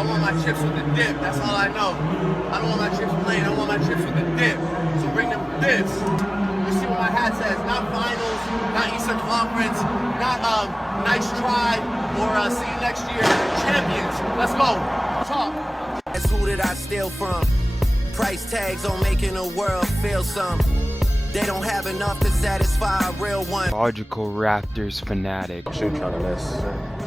I want my chips with the dip. That's all I know. I don't want my chips plain. I want my chips with the dip. So bring them this. You see what my hat says? Not finals, not Eastern Conference, not nice try, or see you next year. Champions. Let's go. Talk. That's who did I steal from? Price tags on making the world feel some. They don't have enough to satisfy a real one. Logical Raptors Fanatic. Shoot trying to miss.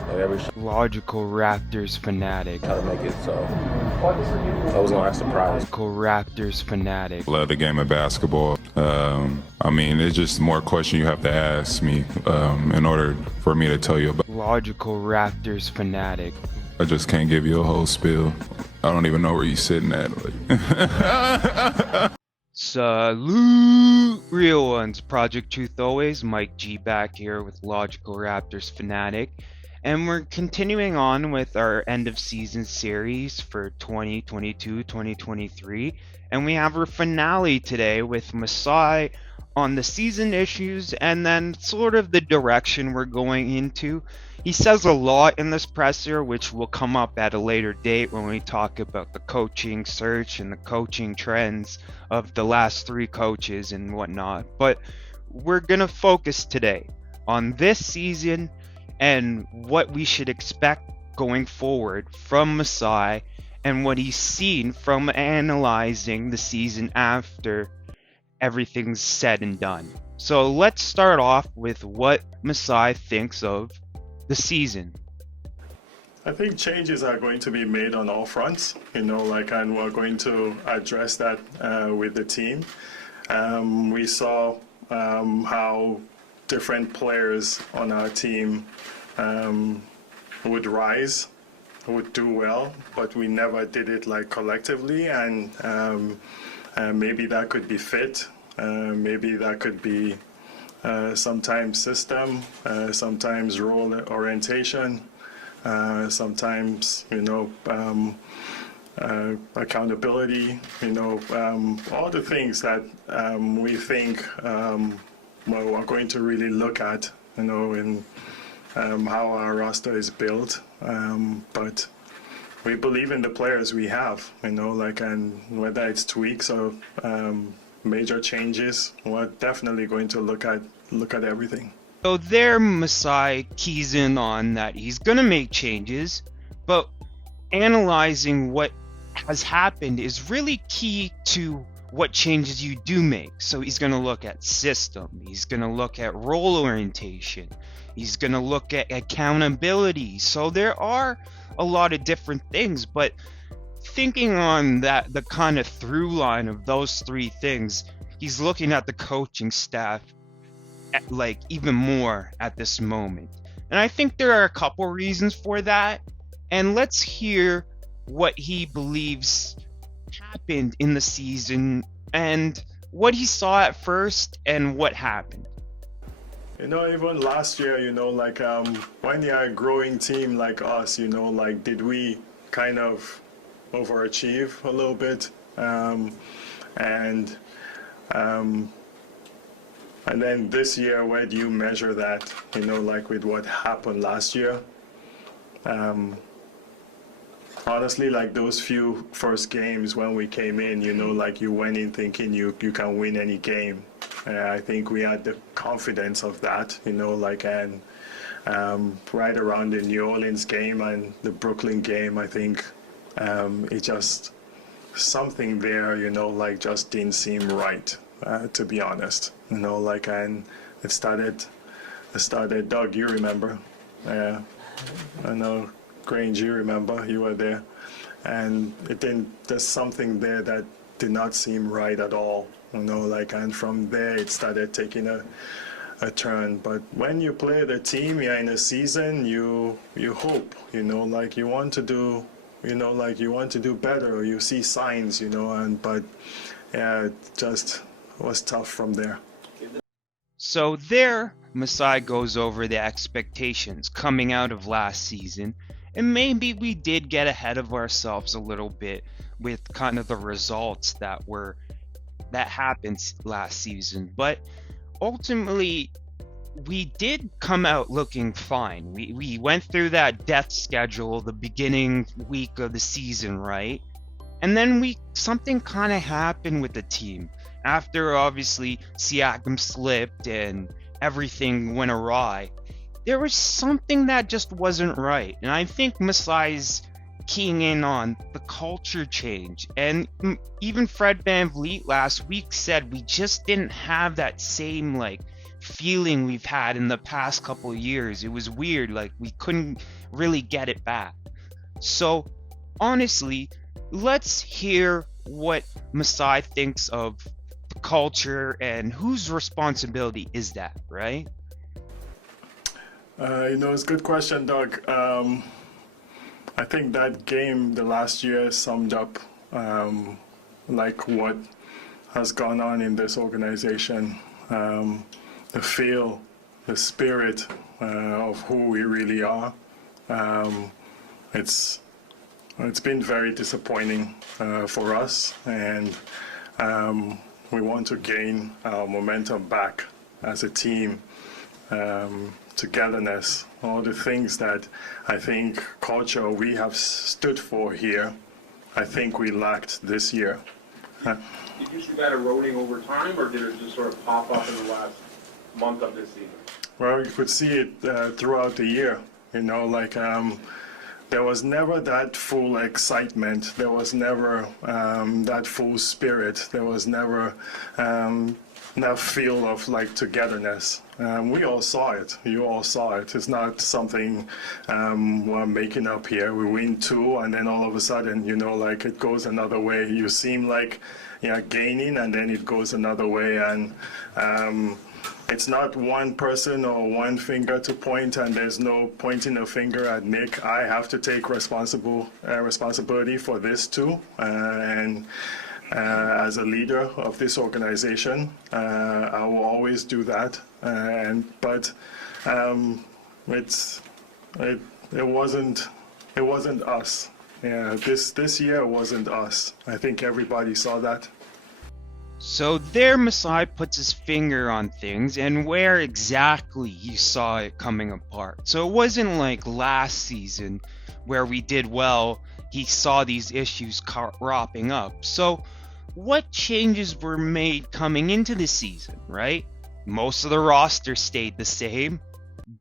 Like every shot, Logical Raptors Fanatic. try to make it, so I was gonna act surprised. Logical Raptors Fanatic. Love the game of basketball. I mean, it's just more question you have to ask me in order for me to tell you about. Logical Raptors Fanatic. I just can't give you a whole spiel. I don't even know where you're sitting at. Salute, real ones. Project Truth Always. Mike G back here with Logical Raptors Fanatic. And we're continuing on with our end of season series for 2022-2023. And we have our finale today with Masai on the season issues and then sort of the direction we're going into. He says a lot in this presser, which will come up at a later date when we talk about the coaching search and the coaching trends of the last three coaches and whatnot. But we're going to focus today on this season and what we should expect going forward from Masai and what he's seen from analyzing the season after everything's said and done. So let's start off with what Masai thinks of the season. I think changes are going to be made on all fronts, and we're going to address that with the team. We saw how different players on our team would rise, would do well, but we never did it like collectively, and maybe that could be fit, maybe that could be sometimes system, sometimes role orientation, sometimes accountability, all the things that we think we're going to really look at, in how our roster is built, but we believe in the players we have, and whether it's tweaks or major changes, we're definitely going to look at everything. So there Masai keys in on that he's going to make changes, but analyzing what has happened is really key to what changes you do make. So he's going to look at system, he's going to look at role orientation, he's going to look at accountability. So there are a lot of different things, but thinking on that, the kind of through line of those three things, he's looking at the coaching staff like even more at this moment. And I think there are a couple reasons for that. And let's hear what he believes happened in the season and what he saw at first and what happened. Even last year, when you're a growing team like us, did we kind of overachieve a little bit? And then this year, where do you measure that, with what happened last year? Honestly, those few first games when we came in, you went in thinking you can win any game. I think we had the confidence of that, and right around the New Orleans game and the Brooklyn game, I think it just, something there, just didn't seem right, to be honest. And it started, Doug, you remember? Yeah, I know, Grange, you remember, you were there. And there's something there that did not seem right at all, and from there it started taking a turn. But when you play the team, you're in a season, you hope, you want to do, you want to do better, or you see signs, but yeah, it just was tough from there. So there, Masai goes over the expectations coming out of last season, and maybe we did get ahead of ourselves a little bit with kind of the results that happened last season. But ultimately, we did come out looking fine. We went through that death schedule the beginning week of the season, right? And then something kind of happened with the team. After obviously Siakam slipped and everything went awry, there was something that just wasn't right. And I think Masai's keying in on the culture change. And even Fred VanVleet last week said we just didn't have that same feeling we've had in the past couple of years. It was weird, we couldn't really get it back. So honestly, let's hear what Masai thinks of the culture and whose responsibility is that, right? It's a good question, Doug. I think that game the last year summed up what has gone on in this organization. The feel, the spirit of who we really are. It's been very disappointing for us, and we want to gain our momentum back as a team. Togetherness, all the things that I think culture we have stood for here, I think we lacked this year. Did you see that eroding over time, or did it just sort of pop up in the last month of this season? Well, you could see it throughout the year. There was never that full excitement. There was never that full spirit. There was never that feel of togetherness. We all saw it. You all saw it. It's not something we're making up here. We win 2, and then all of a sudden, it goes another way. You seem like you're gaining, and then it goes another way. And it's not one person or one finger to point, and there's no pointing a finger at Nick. I have to take responsibility for this too. As a leader of this organization, I will always do that. But it wasn't us. Yeah, this year wasn't us. I think everybody saw that. So there Masai puts his finger on things and where exactly you saw it coming apart. So it wasn't like last season where we did well, he saw these issues cropping up. So what changes were made coming into the season, right? Most of the roster stayed the same,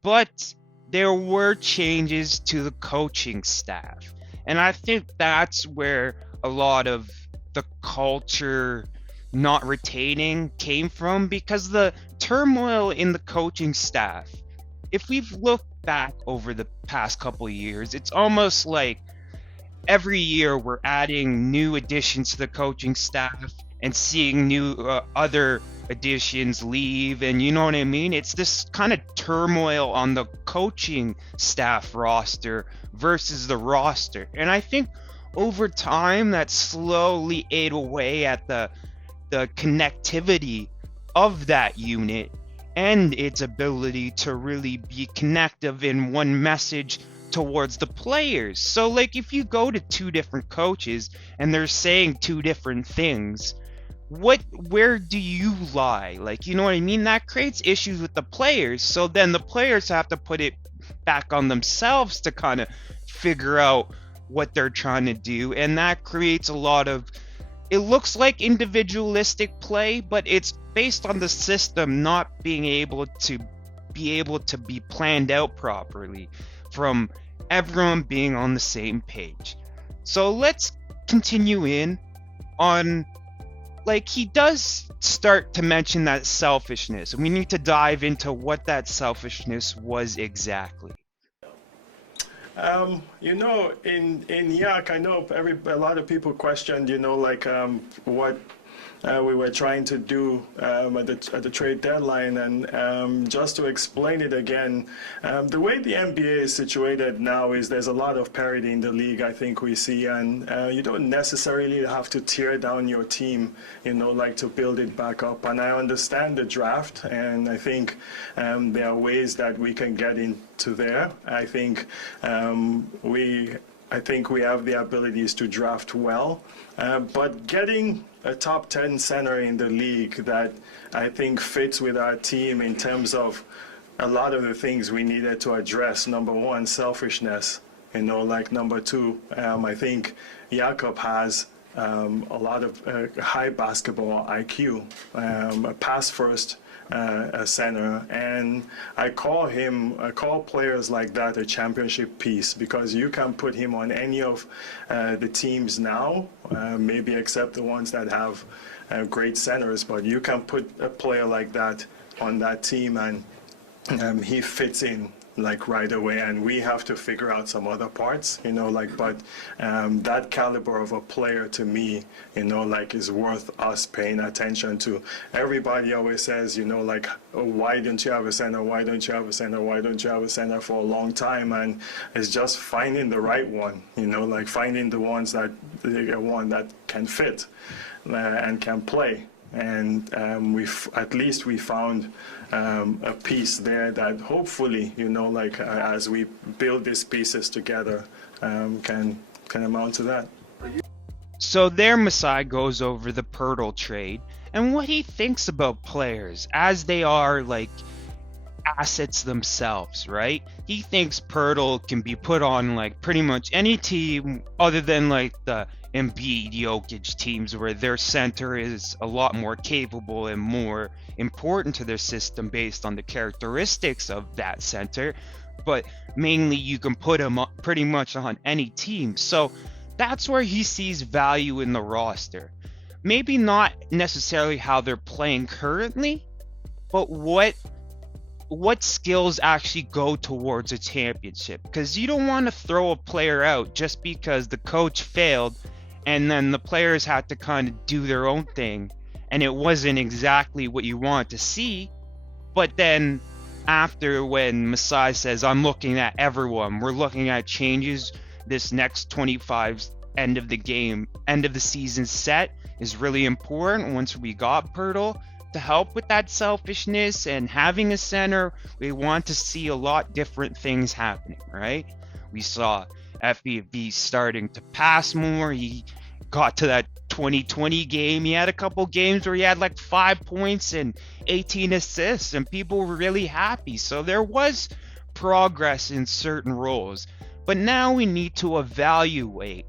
but there were changes to the coaching staff. And I think that's where a lot of the culture not retaining came from, because the turmoil in the coaching staff, if we've looked back over the past couple of years, it's almost like every year we're adding new additions to the coaching staff and seeing new other additions leave, and you know what I mean? It's this kind of turmoil on the coaching staff roster versus the roster. And I think over time that slowly ate away at the connectivity of that unit and its ability to really be connective in one message towards the players. So if you go to 2 different coaches and they're saying 2 different things, where do you lie? You know what I mean? That creates issues with the players. So then the players have to put it back on themselves to kind of figure out what they're trying to do, and that creates a lot of, it looks like individualistic play, but it's based on the system not being able to be planned out properly from everyone being on the same page. So let's continue in on, he does start to mention that selfishness, and we need to dive into what that selfishness was exactly. In Yak, I know a lot of people questioned, what we were trying to do at the trade deadline. And just to explain it again, the way the NBA is situated now is there's a lot of parity in the league, I think we see, and you don't necessarily have to tear down your team, to build it back up. And I understand the draft, and I think there are ways that we can get into there. I think we have the abilities to draft well, but getting a top 10 center in the league that I think fits with our team in terms of a lot of the things we needed to address. Number one, selfishness. Like number two, I think Jakob has a lot of high basketball IQ, a pass first a center, and I call players like that a championship piece, because you can put him on any of the teams now, maybe except the ones that have great centers, but you can put a player like that on that team and he fits in like right away, and we have to figure out some other parts, but that caliber of a player to me, is worth us paying attention to. Everybody always says, oh, why don't you have a center? Why don't you have a center? Why don't you have a center for a long time? And it's just finding the right one, finding the ones that can fit and can play. And we found a piece there that hopefully, as we build these pieces together, can amount to that. So there Masai goes over the Pirtle trade and what he thinks about players as they are like assets themselves, right? He thinks Pirtle can be put on like pretty much any team other than like the Embiid, Jokic teams, where their center is a lot more capable and more important to their system based on the characteristics of that center. But mainly you can put him up pretty much on any team. So that's where he sees value in the roster. Maybe not necessarily how they're playing currently, but what skills actually go towards a championship. Because you don't want to throw a player out just because the coach failed and then the players had to kind of do their own thing and it wasn't exactly what you want to see. But then after, when Masai says, I'm looking at everyone, we're looking at changes, this next 25 end of the season set is really important. Once we got Pirtle to help with that selfishness and having a center, we want to see a lot different things happening, right? We saw FBB starting to pass more. He got to that 2020 game. He had a couple games where he had like 5 points and 18 assists, and people were really happy. So there was progress in certain roles. But now we need to evaluate,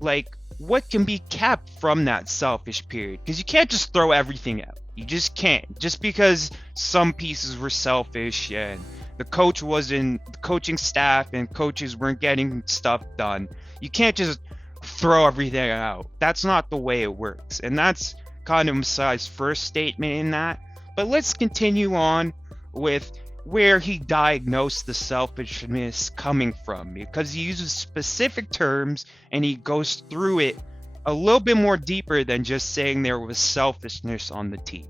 like, what can be kept from that selfish period. Because you can't just throw everything out. You just can't. Just because some pieces were selfish and the coaching staff and coaches weren't getting stuff done, you can't just throw everything out. That's not the way it works. And that's kind of Masai's first statement in that. But let's continue on with where he diagnosed the selfishness coming from, because he uses specific terms and he goes through it a little bit more deeper than just saying there was selfishness on the team.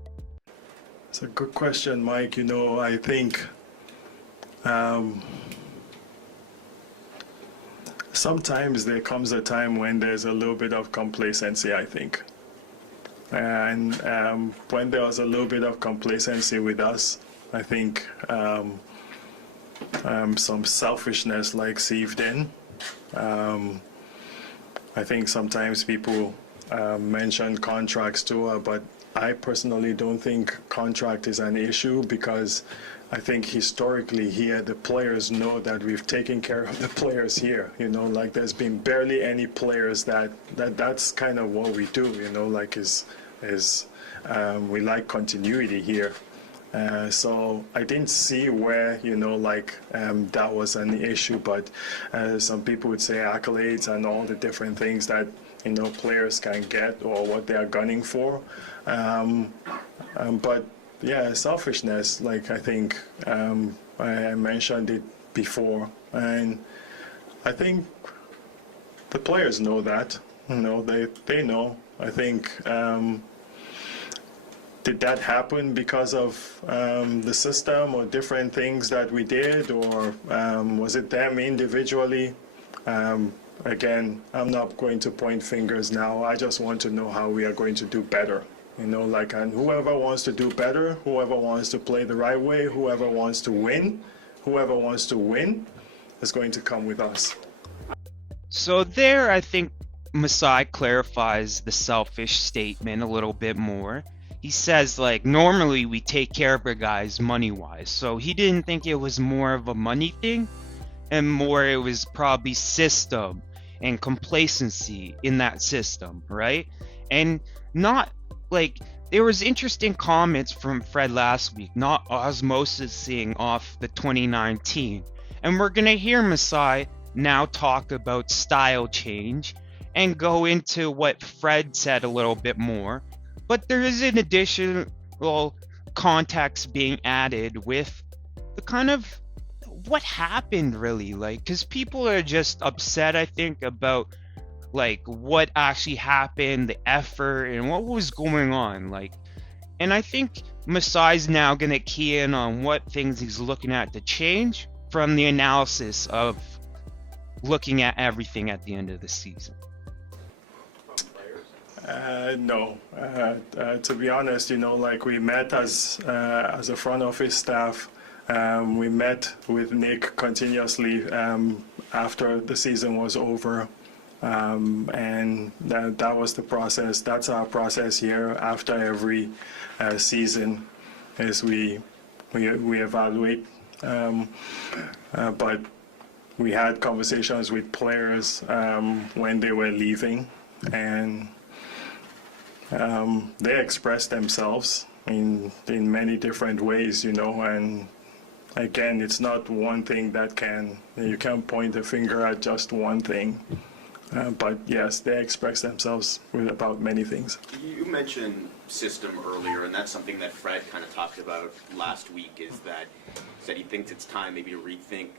It's a good question, Mike. I think sometimes there comes a time when there's a little bit of complacency, I think. And when there was a little bit of complacency with us, I think some selfishness like seeped in. I think sometimes people mention contracts too, but I personally don't think contract is an issue, because I think historically here the players know that we've taken care of the players here. There's been barely any players that's kind of what we do. We like continuity here. So I didn't see where, that was an issue, but some people would say accolades and all the different things that, players can get or what they are gunning for. But yeah, selfishness, I think I mentioned it before, and I think the players know that, they know. I think, did that happen because of the system or different things that we did, or was it them individually? Again, I'm not going to point fingers now. I just want to know how we are going to do better. And whoever wants to do better, whoever wants to play the right way, whoever wants to win is going to come with us. So there, I think Masai clarifies the selfish statement a little bit more. he says like normally we take care of our guys money wise, so he didn't think it was more of a money thing and more it was probably system and complacency in that system, right? And not like there was interesting comments from Fred last week, not osmosising off the 2019. And we're gonna hear Masai now talk about style change and go into what Fred said a little bit more. But there is an additional context being added with the kind of what happened really, like, because people are just upset, I think, about like what actually happened, the effort, and what was going on. Like, and I think Masai's now gonna key in on what things he's looking at to change from the analysis of looking at everything at the end of the season. No. To be honest, like we met as a front office staff. We met with Nick continuously after the season was over. And that was the process. That's our process here after every season, is we evaluate. But we had conversations with players when they were leaving, and they expressed themselves in many different ways, and again, it's not one thing you can't point a finger at just one thing. But yes, they express themselves about many things. You mentioned system earlier, and that's something that Fred kind of talked about last week, is that he thinks it's time maybe to rethink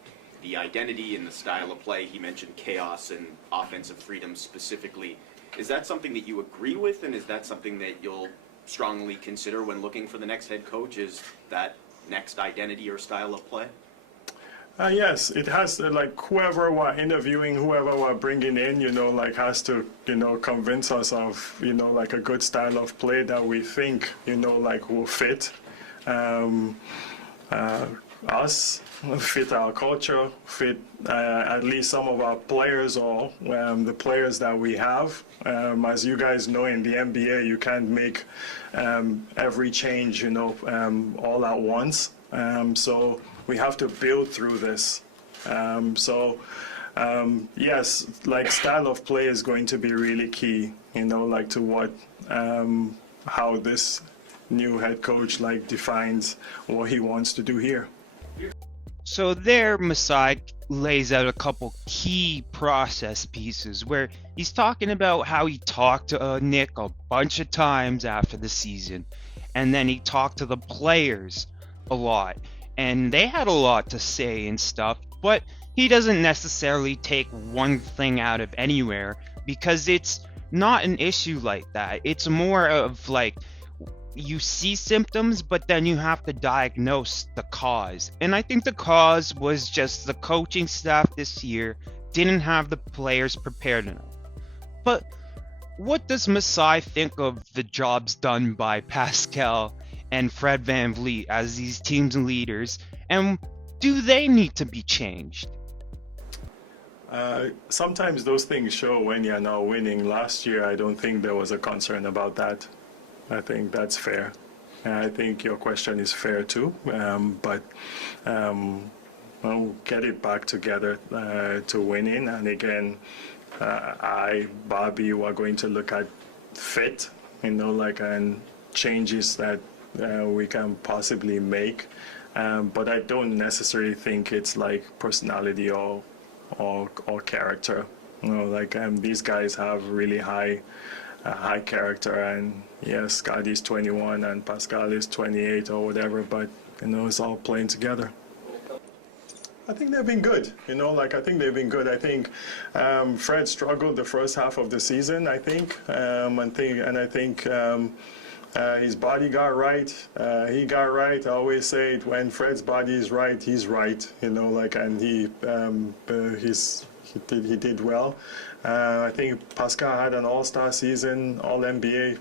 the identity and the style of play. He mentioned chaos and offensive freedom specifically. Is that something that you agree with, and is that something that you'll strongly consider when looking for the next head coach, is that next identity or style of play? Yes, it has to, like, whoever we're interviewing, whoever we're bringing in, has to, convince us of, like a good style of play that we think, will fit us, fit our culture, fit at least some of our players or the players that we have. As you guys know, in the NBA, you can't make every change, all at once. So we have to build through this. Yes, like style of play is going to be really key, like to what, how this new head coach defines what he wants to do here. So there, Masai lays out a couple key process pieces where he's talking about how he talked to Nick a bunch of times after the season, and then he talked to the players a lot, and they had a lot to say and stuff, but he doesn't necessarily take one thing out of anywhere because it's not an issue like that. It's more of like, you see symptoms, but then you have to diagnose the cause. And I think the cause was just the coaching staff this year didn't have the players prepared enough. But what does Masai think of the jobs done by Pascal and Fred VanVleet as these teams and leaders, and do they need to be changed? Sometimes those things show when you're not winning. Last year, I don't think there was a concern about that. I think that's fair. I think your question is fair too, but we'll get it back together to winning. And again, Bobby, we're going to look at fit, and changes that we can possibly make. But I don't necessarily think it's like personality or character. These guys have really high character, and yes, Scotty's 21 and Pascal is 28 or whatever, but it's all playing together. I think they've been good. I think they've been good. I think Fred struggled the first half of the season. I think his body got right. He got right. I always say it, when Fred's body is right, he's right. And he did well. I think Pascal had an all-star season, all-NBA,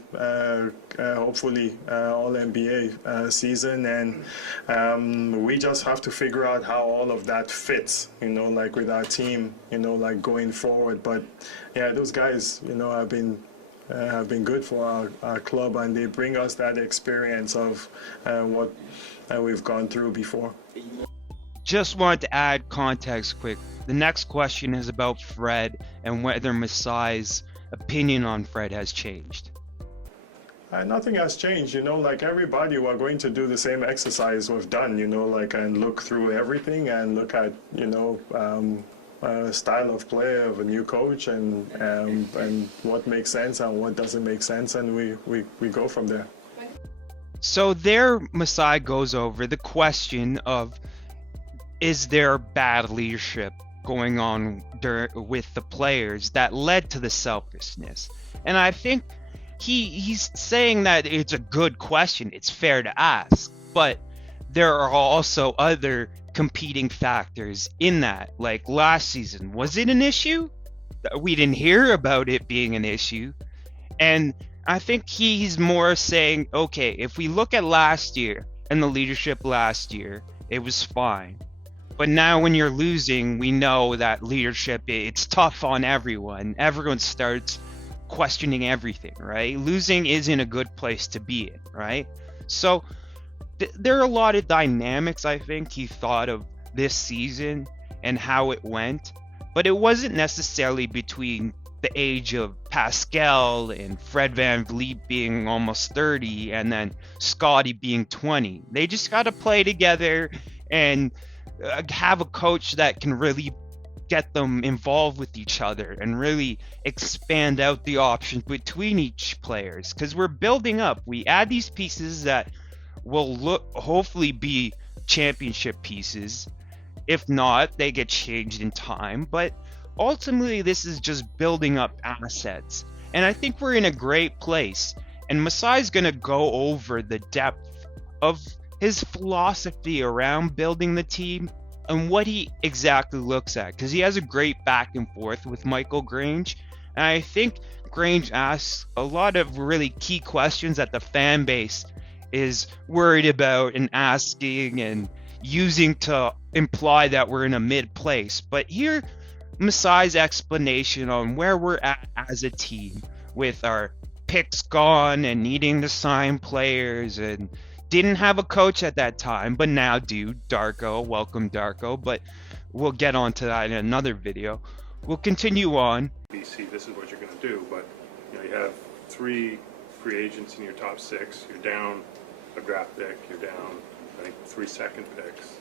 hopefully all-NBA season, and we just have to figure out how all of that fits, with our team, going forward. But yeah, those guys, have been have been good for our club, and they bring us that experience of what we've gone through before. Just wanted to add context quick. The next question is about Fred and whether Masai's opinion on Fred has changed. Nothing has changed, like everybody, we're going to do the same exercise we've done, and look through everything and look at, style of play of a new coach and what makes sense and what doesn't make sense, and we go from there. So there Masai goes over the question of, is there bad leadership going on with the players that led to the selfishness? And I think he's saying that it's a good question, it's fair to ask, but there are also other competing factors in that. Like last season, was it an issue? We didn't hear about it being an issue. And I think he's more saying, okay, if we look at last year and the leadership last year, it was fine. But now when you're losing, we know that leadership, it's tough on everyone. Everyone starts questioning everything, right? Losing isn't a good place to be in, right? So there are a lot of dynamics, I think, he thought of this season and how it went, but it wasn't necessarily between the age of Pascal and Fred VanVleet being almost 30 and then Scotty being 20. They just got to play together and have a coach that can really get them involved with each other and really expand out the options between each players, because we're building up. We add these pieces that will hopefully be championship pieces. If not, they get changed in time, but ultimately this is just building up assets, and I think we're in a great place. And Masai's gonna go over the depth of his philosophy around building the team and what he exactly looks at, because he has a great back and forth with Michael Grange, and I think Grange asks a lot of really key questions that the fan base is worried about and asking and using to imply that we're in a mid place. But here Masai's explanation on where we're at as a team with our picks gone and needing to sign players, and didn't have a coach at that time, but now do. Darko, welcome Darko, but we'll get onto that in another video. We'll continue on. BC, this is what you're going to do, but you have 3 free agents in your top 6. You're down a draft pick. You're down, I think, 3 second picks,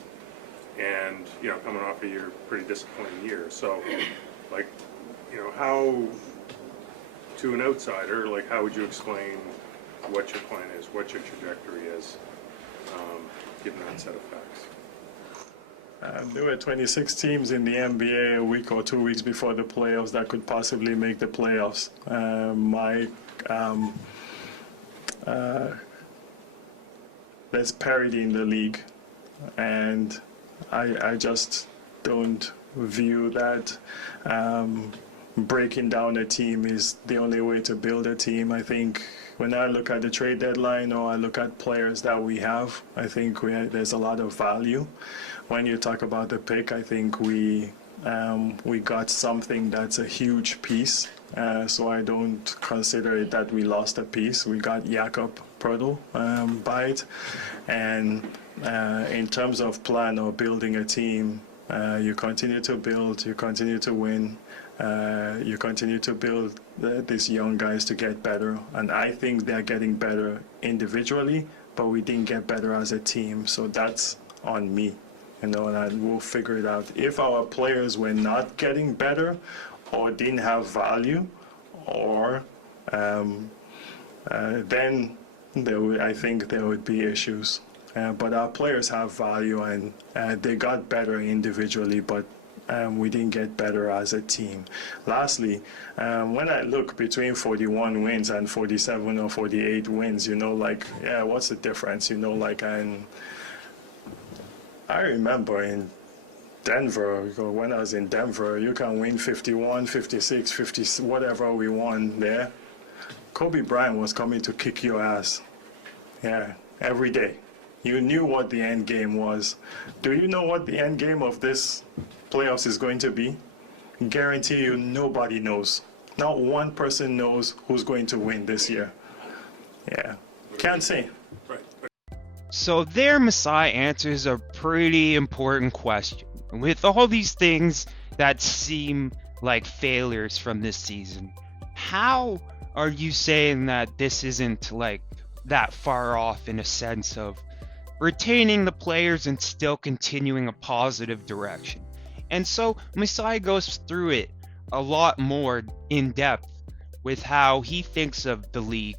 and coming off a year, pretty disappointing year. So, how, to an outsider, how would you explain what your plan is, what your trajectory is, given that set of facts? There were 26 teams in the NBA a week or 2 weeks before the playoffs that could possibly make the playoffs. There's parity in the league, and I just don't view that breaking down a team is the only way to build a team. I think when I look at the trade deadline or I look at players that we have, I think there's a lot of value. When you talk about the pick, I think we got something that's a huge piece. So I don't consider it that we lost a piece. We got Jakob Poeltl by it. And in terms of plan or building a team, you continue to build, you continue to win, you continue to build these young guys to get better. And I think they're getting better individually, but we didn't get better as a team. So that's on me, and we'll figure it out. If our players were not getting better or didn't have value, or then I think there would be issues. But our players have value, and they got better individually, but we didn't get better as a team. Lastly, when I look between 41 wins and 47 or 48 wins, what's the difference? And I remember in Denver, when I was in Denver, you can win 51, 56, 50, whatever we won there. Kobe Bryant was coming to kick your ass. Yeah, every day. You knew what the end game was. Do you know what the end game of this playoffs is going to be? Guarantee you nobody knows. Not one person knows who's going to win this year. Yeah, can't say. Right. So there, Masai answers a pretty important question. With all these things that seem like failures from this season, how are you saying that this isn't like that far off in a sense of retaining the players and still continuing a positive direction? And so Masai goes through it a lot more in depth with how he thinks of the league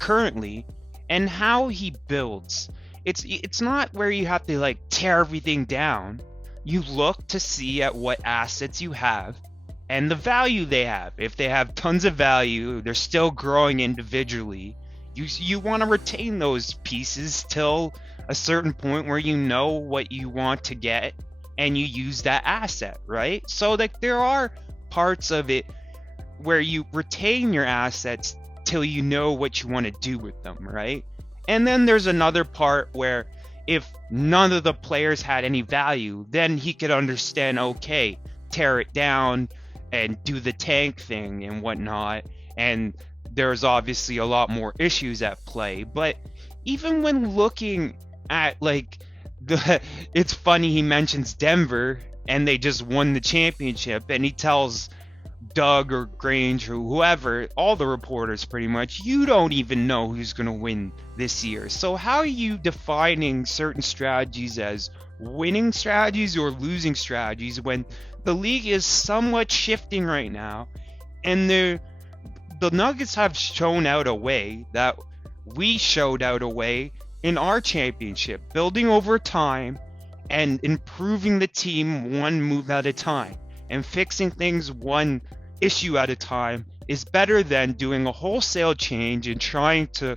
currently and how he builds. It's not where you have to like tear everything down. You look to see at what assets you have and the value they have. If they have tons of value, they're still growing individually. You want to retain those pieces till a certain point where you know what you want to get and you use that asset, right? So like there are parts of it where you retain your assets till you know what you want to do with them, right? And then there's another part where if none of the players had any value, then he could understand, okay, tear it down and do the tank thing and whatnot. And there's obviously a lot more issues at play. But even when looking at like it's funny he mentions Denver and they just won the championship, and he tells Doug or Grange or whoever, all the reporters pretty much, you don't even know who's going to win this year. So how are you defining certain strategies as winning strategies or losing strategies when the league is somewhat shifting right now, and the Nuggets have shown out a way that we showed out a way in our championship, building over time and improving the team one move at a time, and fixing things one issue at a time is better than doing a wholesale change and trying to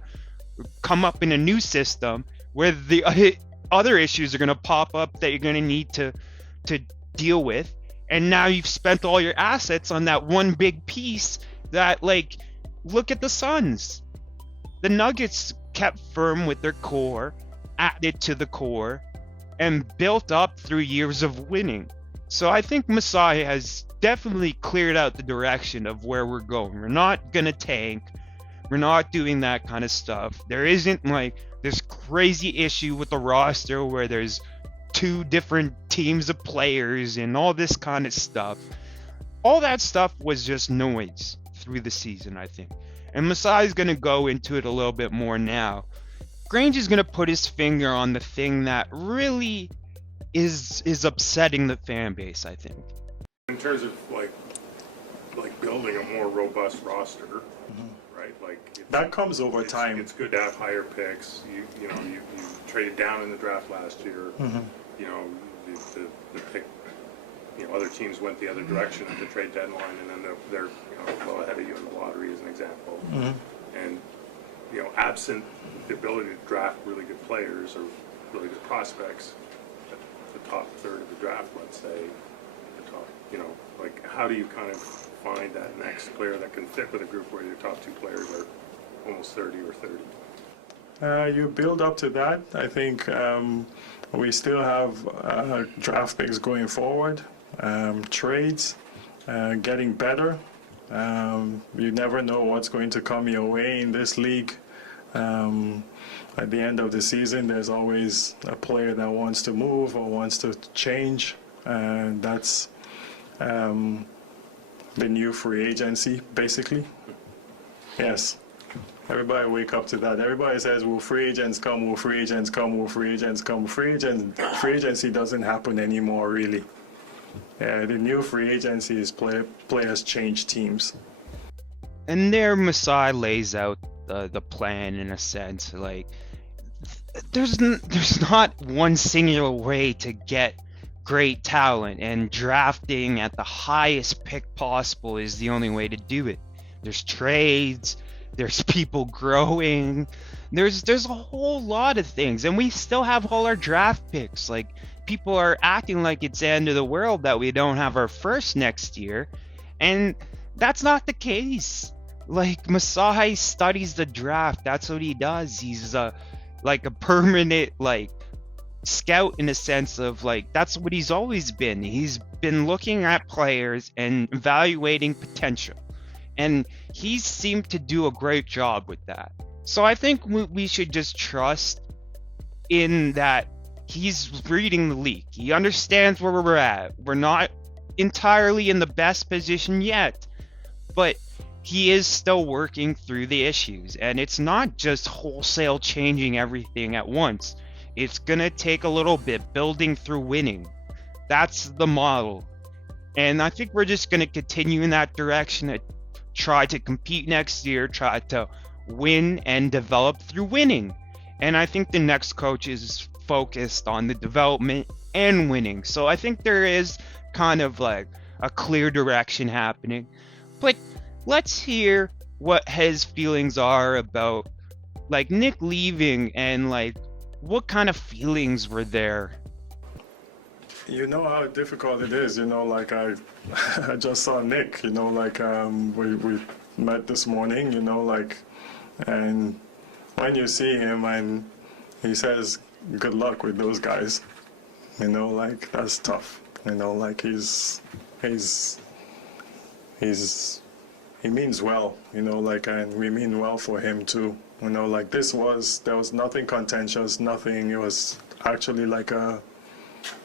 come up in a new system where the other issues are going to pop up that you're going to need to deal with. And now you've spent all your assets on that one big piece that, like, look at the Suns. The Nuggets kept firm with their core, added to the core, and built up through years of winning. So I think Masai has definitely cleared out the direction of where we're going. We're not going to tank. We're not doing that kind of stuff. There isn't like this crazy issue with the roster where there's two different teams of players and all this kind of stuff. All that stuff was just noise through the season, I think. And Masai's going to go into it a little bit more now. Grange is going to put his finger on the thing that really is upsetting the fan base, I think. In terms of like building a more robust roster, right? Like That comes over time. It's good to have higher picks. You traded down in the draft last year. You know, the pick. You know, other teams went the other direction at the trade deadline, and then they're well ahead of you in the lottery, as an example. And absent the ability to draft really good players or really good prospects, at the top third of the draft, let's say, the top, like how do you kind of find that next player that can fit with a group where your top two players are almost 30 or 30? You build up to that. I think we still have draft picks going forward, trades, getting better. You never know what's going to come your way in this league. At the end of the season, there's always a player that wants to move or wants to change, and that's the new free agency, basically. Yes. Everybody wake up to that. Everybody says, will free agents come, will free agents come, will free agents come. Free agency doesn't happen anymore, really. The new free agency is players change teams. And there Masai lays out the plan in a sense. Like, there's not one singular way to get great talent, and drafting at the highest pick possible is the only way to do it. There's trades, there's people growing, there's a whole lot of things, and we still have all our draft picks. Like, people are acting like it's the end of the world that we don't have our first next year, and that's not the case. Like, Masai studies the draft. That's what he does. He's like a permanent scout in a sense of that's what he's always been. He's been looking at players and evaluating potential. And he seemed to do a great job with that. So I think we should just trust in that he's reading the league. He understands where we're at. We're not entirely in the best position yet, but he is still working through the issues. And it's not just wholesale changing everything at once. It's going to take a little bit building through winning. That's the model. And I think we're just going to continue in that direction, to try to compete next year, try to win and develop through winning. And I think the next coach is focused on the development and winning. So I think there is kind of like a clear direction happening. But let's hear what his feelings are about like Nick leaving, and like what kind of feelings were there. You know how difficult it is, like I just saw Nick, like we met this morning, and when you see him and he says good luck with those guys, like that's tough, like he means well, like, and we mean well for him too, like there was nothing contentious, nothing. It was actually like an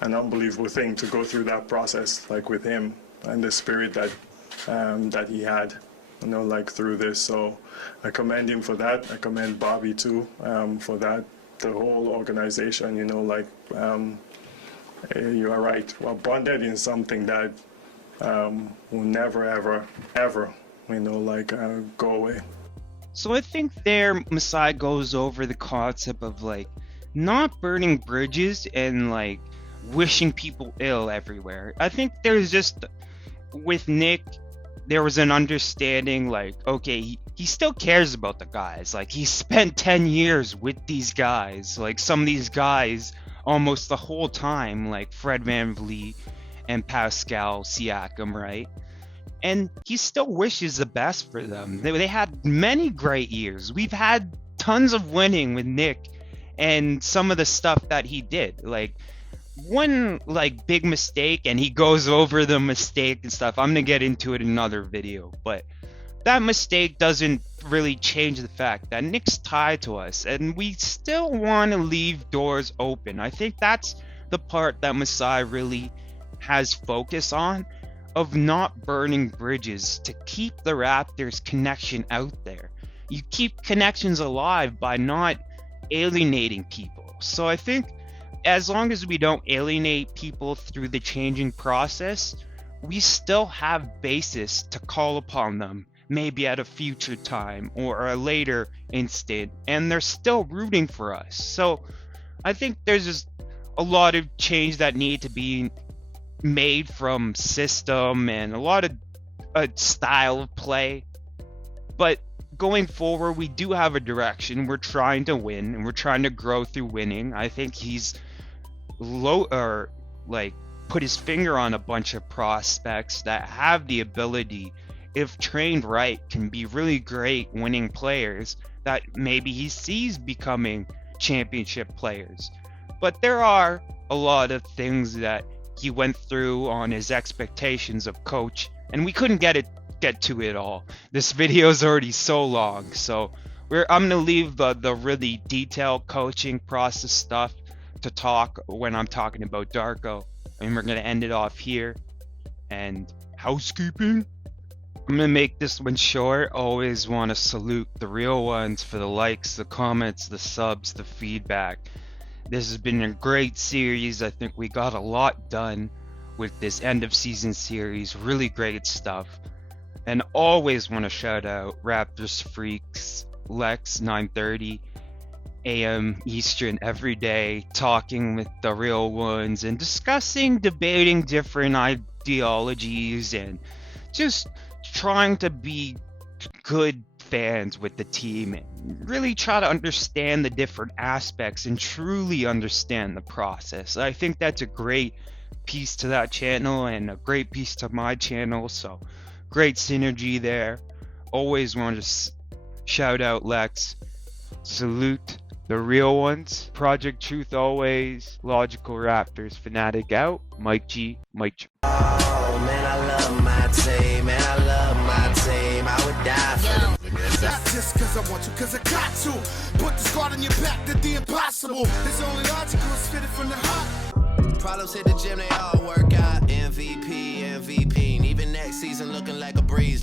unbelievable thing to go through that process, like with him and the spirit that he had, like through this. So I commend him for that. I commend Bobby too, for that. The whole organization, you are right. We're bonded in something that will never, ever, go away. So I think there Masai goes over the concept of like not burning bridges and like wishing people ill everywhere. I think there's just, with Nick, there was an understanding like, okay, he still cares about the guys. Like he spent 10 years with these guys, like some of these guys almost the whole time, like Fred VanVleet and Pascal Siakam, right? And he still wishes the best for them. They had many great years. We've had tons of winning with Nick and some of the stuff that he did. Like one like big mistake, and he goes over the mistake and stuff. I'm gonna get into it in another video, but that mistake doesn't really change the fact that Nick's tied to us, and we still want to leave doors open. I think that's the part that Masai really has focus on, of not burning bridges, to keep the Raptors connection out there. You keep connections alive by not alienating people. So I think as long as we don't alienate people through the changing process, we still have basis to call upon them, maybe at a future time or a later instant, and they're still rooting for us. So I think there's just a lot of change that need to be made from system and a lot of style of play. But going forward, we do have a direction. We're trying to win, and we're trying to grow through winning. I think he's put his finger on a bunch of prospects that have the ability, if trained right, can be really great winning players that maybe he sees becoming championship players. But there are a lot of things that he went through on his expectations of coach, and we couldn't get to it all. This video is already so long, so I'm gonna leave the really detailed coaching process stuff to talk when I'm talking about Darko, and we're gonna end it off here. And housekeeping, I'm gonna make this one short. Always want to salute the real ones for the likes, the comments, the subs, the feedback. This has been a great series. I think we got a lot done with this end of season series. Really great stuff. And always want to shout out Raptors Freaks, Lex 9:30 a.m. Eastern every day, talking with the real ones and discussing, debating different ideologies and just trying to be good fans with the team and really try to understand the different aspects and truly understand the process. I think that's a great piece to that channel and a great piece to my channel, so great synergy there. Always want to shout out Lex. Salute the real ones. Project Truth always. Logical Raptors. Fanatic out. Mike G. Mike G. Oh man, I love my team. Man, I love my team. I just cause I want to, cause I got to. Put the squad on your back, did the impossible. It's only logical, it's fitted from the heart. Problems hit the gym, they all work out. MVP, MVP. Even next season looking like a breeze.